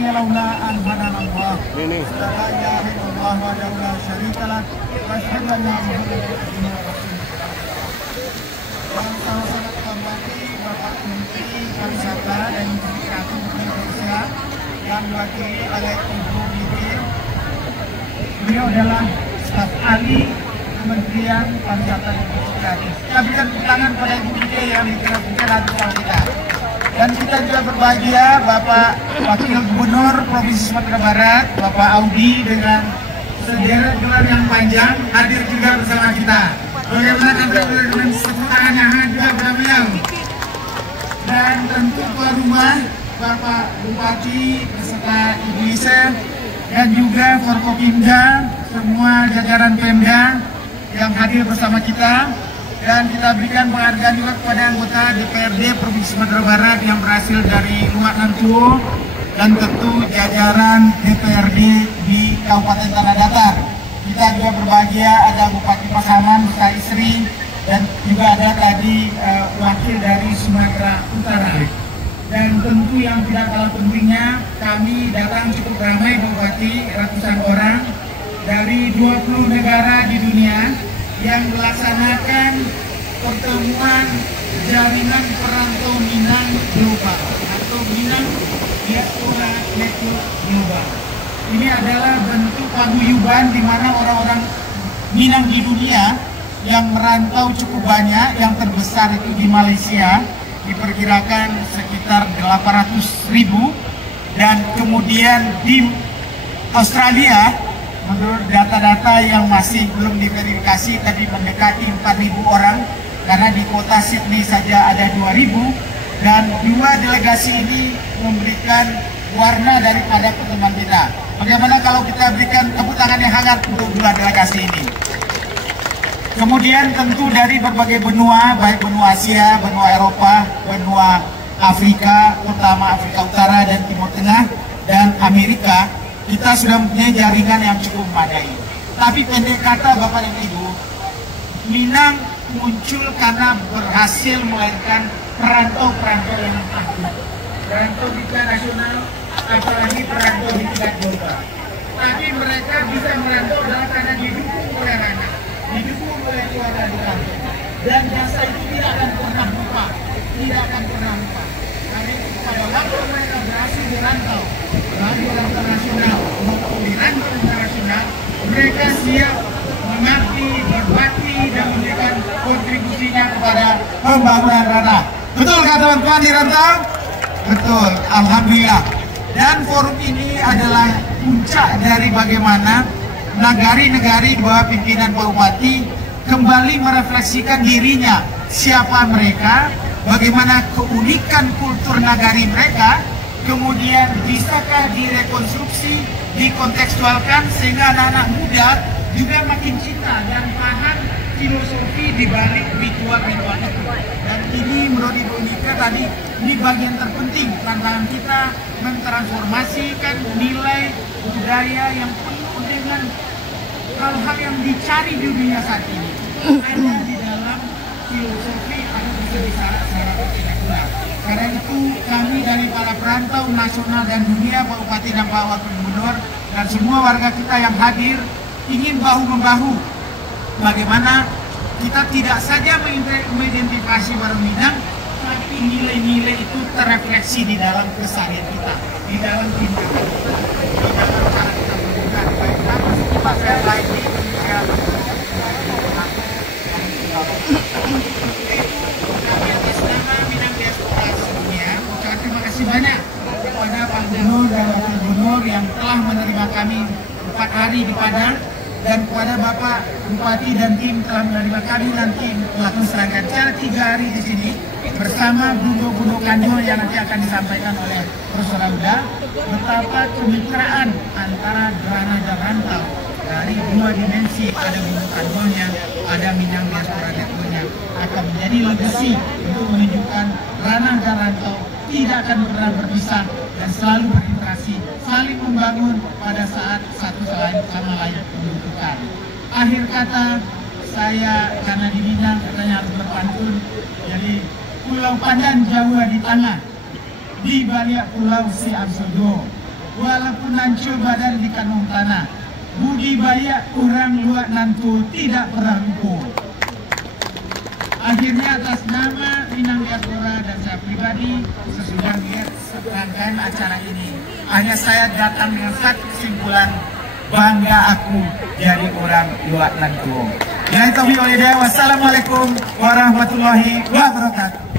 لولا أن هدانا الله لا إله إلا الله وحده لا شريك له وأشهد أن محمدا عبده ورسوله. Yang saya sangat hormati Bapak Menteri Pariwisata dan Kreatif Indonesia yang diwakili oleh Ibu Bibi. Beliau adalah staf ahli Kementerian Pariwisata dan Kreatif. Kita berikan tangan pada Ibu Bibi yang dikira-kira hati kita. Dan kita juga berbahagia Bapak Wakil Gubernur Provinsi Sumatera Barat, Bapak Audi dengan sederet gelar yang panjang hadir juga bersama kita. Bagaimana dengan tepuk tangan yang hadir juga bersama beliau. Dan tentu tuan rumah Bapak Bupati beserta Ibu Lisa dan juga Forkopimda, semua jajaran Pemda yang hadir bersama kita. Dan kita berikan penghargaan juga kepada anggota DPRD Provinsi Sumatera Barat yang berasal dari luar Nantuo dan tentu jajaran DPRD di Kabupaten Tanah Datar. Kita juga berbahagia ada Bupati Pasaman beserta istri dan juga ada tadi wakil dari Sumatera Utara. Dan tentu yang tidak kalah pentingnya, kami datang cukup ramai Bupati, ratusan orang dari 20 negara di dunia yang melaksanakan pertemuan jaringan perantau Minang Global atau Minang Diaspora Network Global. Ini adalah bentuk paguyuban di mana orang-orang Minang di dunia yang merantau cukup banyak, yang terbesar itu di Malaysia, diperkirakan sekitar 800.000, dan kemudian di Australia menurut data-data yang masih belum diverifikasi tapi mendekati 4.000 orang, karena di kota Sydney saja ada 2.000, dan dua delegasi ini memberikan warna daripada pertemuan kita. Bagaimana kalau kita berikan tepuk tangan yang hangat untuk dua delegasi ini. Kemudian tentu dari berbagai benua, baik benua Asia, benua Eropa, benua Afrika, terutama Afrika Utara dan Timur Tengah, dan Amerika, kita sudah mempunyai jaringan yang cukup memadai. Tapi pendek kata Bapak dan Ibu, Minang muncul karena berhasil melahirkan perantau-perantau yang tangguh. Perantau di tingkat nasional, apalagi perantau di tingkat global. Tapi mereka bisa merantau adalah karena didukung oleh anak, didukung oleh keluarga di kampung. Dan jasa itu tidak akan pernah lupa, tidak akan pernah lupa. Karena itu pada waktu mereka berhasil dirantau, baik rantau nasional maupun di rantau internasional, mereka siap mengabdi, berbakti, dan memberikan kontribusinya kepada pembangunan ranah. Betul kata teman-teman di rantau? Betul, alhamdulillah. Dan forum ini adalah puncak dari bagaimana nagari-nagari di bawah pimpinan Pak Bupati kembali merefleksikan dirinya, siapa mereka, bagaimana keunikan kultur nagari mereka, kemudian bisakah direkonstruksi, dikontekstualkan sehingga anak-anak muda juga makin cinta dan paham filosofi di balik ritual-ritual itu. Dan ini menurut Ibu Nika tadi, ini bagian terpenting tantangan kita mentransformasikan nilai budaya yang penuh dengan hal-hal yang dicari di dunia saat ini ada di dalam filosofi atau bisa secara kultural. Karena itu kami dari para perantau nasional dan dunia, Pak Bupati dan Pak Wakil Gubernur dan semua warga kita yang hadir ingin bahu-membahu bagaimana kita tidak saja mengidentifikasi warung Minang, tapi nilai-nilai itu terefleksi di dalam keseharian kita, di dalam tindakan kita, di dalam cara kita berbuat. Baik, Pak saya lain di terima kasih banyak kepada Pak Gubernur dan Wakil Gubernur yang telah menerima kami 4 hari di Padang, dan kepada Bapak Bupati dan tim telah menerima kami nanti melakukan serangkaian 3 hari di sini bersama Guru Kanjo yang nanti akan disampaikan oleh Profesor Auda, betapa kemitraan antara Drana dan Rantau dari dua dimensi, ada Guru Kanjonya, ada Minang Diaspora Network-nya, akan menjadi legasi untuk menunjukkan Ranah dan Rantau tidak akan pernah berpisah dan selalu berinteraksi, saling membangun pada saat satu sama lain membutuhkan. Akhir kata, saya karena di Minang katanya harus berpantun, jadi Pulau Pandan Jawa di tangan, di balik pulau si Amsodo, walaupun nancur badan di kanung tanah. Budidaya orang luar nantu tidak pernah lumpuh. Akhirnya atas nama Minang Diaspora dan saya pribadi, sesudah lihat rangkaian acara ini, hanya saya datang dengan satu kesimpulan, bangga aku jadi orang luar nantu. Wassalamualaikum warahmatullahi wabarakatuh.